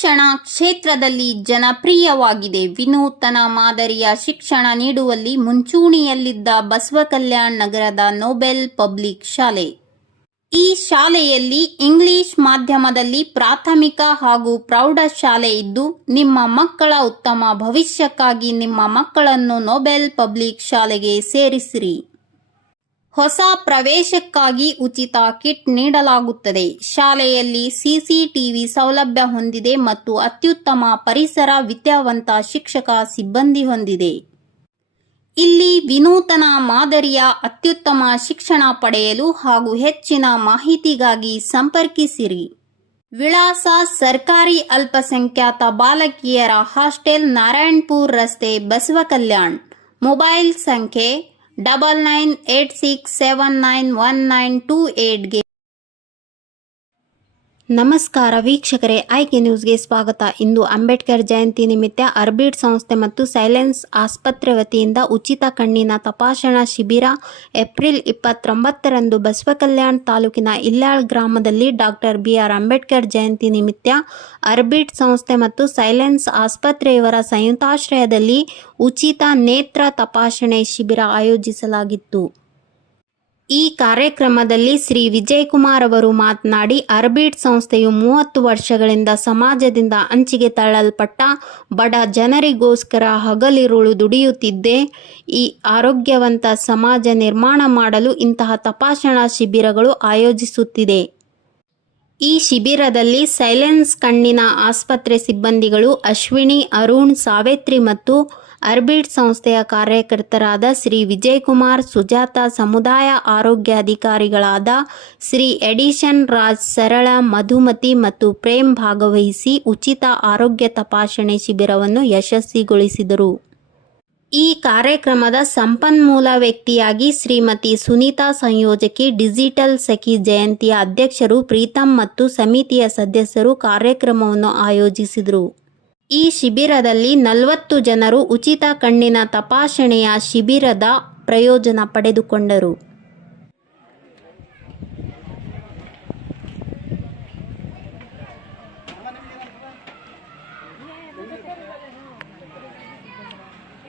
ಶಿಕ್ಷಣ ಕ್ಷೇತ್ರದಲ್ಲಿ ಜನಪ್ರಿಯವಾಗಿದೆ. ವಿನೂತನ ಮಾದರಿಯ ಶಿಕ್ಷಣ ನೀಡುವಲ್ಲಿ ಮುಂಚೂಣಿಯಲ್ಲಿದ್ದ ಬಸವಕಲ್ಯಾಣ್ ನಗರದ ನೊಬೆಲ್ ಪಬ್ಲಿಕ್ ಶಾಲೆ. ಈ ಶಾಲೆಯಲ್ಲಿ ಇಂಗ್ಲಿಷ್ ಮಾಧ್ಯಮದಲ್ಲಿ ಪ್ರಾಥಮಿಕ ಹಾಗೂ ಪ್ರೌಢಶಾಲೆ ಇದ್ದು, ನಿಮ್ಮ ಮಕ್ಕಳ ಉತ್ತಮ ಭವಿಷ್ಯಕ್ಕಾಗಿ ನಿಮ್ಮ ಮಕ್ಕಳನ್ನು ನೋಬೆಲ್ ಪಬ್ಲಿಕ್ ಶಾಲೆಗೆ ಸೇರಿಸಿರಿ. ಹೊಸ ಪ್ರವೇಶಕ್ಕಾಗಿ ಉಚಿತ ಕಿಟ್ ನೀಡಲಾಗುತ್ತದೆ. ಶಾಲೆಯಲ್ಲಿ ಸಿಸಿಟಿವಿ ಸೌಲಭ್ಯ ಹೊಂದಿದೆ ಮತ್ತು ಅತ್ಯುತ್ತಮ ಪರಿಸರ ವಿದ್ಯಾವಂತ ಶಿಕ್ಷಕ ಸಿಬ್ಬಂದಿ ಹೊಂದಿದೆ. ಇಲ್ಲಿ ವಿನೂತನ ಮಾದರಿಯ ಅತ್ಯುತ್ತಮ ಶಿಕ್ಷಣ ಪಡೆಯಲು ಹಾಗೂ ಹೆಚ್ಚಿನ ಮಾಹಿತಿಗಾಗಿ ಸಂಪರ್ಕಿಸಿರಿ. ವಿಳಾಸ ಸರ್ಕಾರಿ ಅಲ್ಪಸಂಖ್ಯಾತ ಬಾಲಕಿಯರ ಹಾಸ್ಟೆಲ್ ನಾರಾಯಣ್ಪುರ್ ರಸ್ತೆ ಬಸವಕಲ್ಯಾಣ್ ಮೊಬೈಲ್ ಸಂಖ್ಯೆ double nine eight six seven nine one nine two eight ನಮಸ್ಕಾರ ವೀಕ್ಷಕರೇ, ಆಯ್ಕೆ ನ್ಯೂಸ್ಗೆ ಸ್ವಾಗತ. ಇಂದು ಅಂಬೇಡ್ಕರ್ ಜಯಂತಿ ನಿಮಿತ್ತ ಅರ್ಬಿಡ್ ಸಂಸ್ಥೆ ಮತ್ತು ಸೈಲೆನ್ಸ್ ಆಸ್ಪತ್ರೆ ವತಿಯಿಂದ ಉಚಿತ ಕಣ್ಣಿನ ತಪಾಸಣಾ ಶಿಬಿರ ಏಪ್ರಿಲ್ ಇಪ್ಪತ್ತೊಂಬತ್ತರಂದು ಬಸವಕಲ್ಯಾಣ್ ತಾಲೂಕಿನ ಇಲ್ಲಾಳ್ ಗ್ರಾಮದಲ್ಲಿ doctor B R Ambedkar Jayanti ನಿಮಿತ್ತ ಅರ್ಬಿಡ್ ಸಂಸ್ಥೆ ಮತ್ತು ಸೈಲೆನ್ಸ್ ಆಸ್ಪತ್ರೆಯವರ ಸಂಯುಕ್ತಾಶ್ರಯದಲ್ಲಿ ಉಚಿತ ನೇತ್ರ ತಪಾಸಣೆ ಶಿಬಿರ ಆಯೋಜಿಸಲಾಗಿತ್ತು. ಈ ಕಾರ್ಯಕ್ರಮದಲ್ಲಿ ಶ್ರೀ ವಿಜಯಕುಮಾರ್ ಅವರು ಮಾತನಾಡಿ, ಅರ್ಬಿಟ್ ಸಂಸ್ಥೆಯು ಮೂವತ್ತು ವರ್ಷಗಳಿಂದ ಸಮಾಜದಿಂದ ಅಂಚಿಗೆ ತಳ್ಳಲ್ಪಟ್ಟ ಬಡ ಜನರಿಗೋಸ್ಕರ ಹಗಲಿರುಳು ದುಡಿಯುತ್ತಿದ್ದೆ, ಈ ಆರೋಗ್ಯವಂತ ಸಮಾಜ ನಿರ್ಮಾಣ ಮಾಡಲು ಇಂತಹ ತಪಾಸಣಾ ಶಿಬಿರಗಳು ಆಯೋಜಿಸುತ್ತಿದೆ. ಈ ಶಿಬಿರದಲ್ಲಿ ಸೈಲೆನ್ಸ್ ಕಣ್ಣಿನ ಆಸ್ಪತ್ರೆ ಸಿಬ್ಬಂದಿಗಳು ಅಶ್ವಿನಿ, ಅರುಣ್, ಸಾವಿತ್ರಿ ಮತ್ತು ಅರ್ಬಿಡ್ ಸಂಸ್ಥೆಯ ಕಾರ್ಯಕರ್ತರಾದ ಶ್ರೀ ವಿಜಯಕುಮಾರ್, ಸುಜಾತ ಸಮುದಾಯ ಆರೋಗ್ಯ ಅಧಿಕಾರಿಗಳಾದ ಶ್ರೀ ಎಡಿಷನ್ ರಾಜ್ ಸರಳ, ಮಧುಮತಿ ಮತ್ತು ಪ್ರೇಮ್ ಭಾಗವಹಿಸಿ ಉಚಿತ ಆರೋಗ್ಯ ತಪಾಸಣೆ ಶಿಬಿರವನ್ನು ಯಶಸ್ವಿಗೊಳಿಸಿದರು. ಈ ಕಾರ್ಯಕ್ರಮದ ಸಂಪನ್ಮೂಲ ವ್ಯಕ್ತಿಯಾಗಿ ಶ್ರೀಮತಿ ಸುನೀತಾ ಸಂಯೋಜಕಿ ಡಿಜಿಟಲ್ ಸಖಿ ಜಯಂತಿಯ ಅಧ್ಯಕ್ಷರು ಪ್ರೀತಮ್ ಮತ್ತು ಸಮಿತಿಯ ಸದಸ್ಯರು ಕಾರ್ಯಕ್ರಮವನ್ನು ಆಯೋಜಿಸಿದರು. ಈ ಶಿಬಿರದಲ್ಲಿ ನಲವತ್ತು ಜನರು ಉಚಿತ ಕಣ್ಣಿನ ತಪಾಸಣೆಯ ಶಿಬಿರದ ಪ್ರಯೋಜನ ಪಡೆದುಕೊಂಡರು.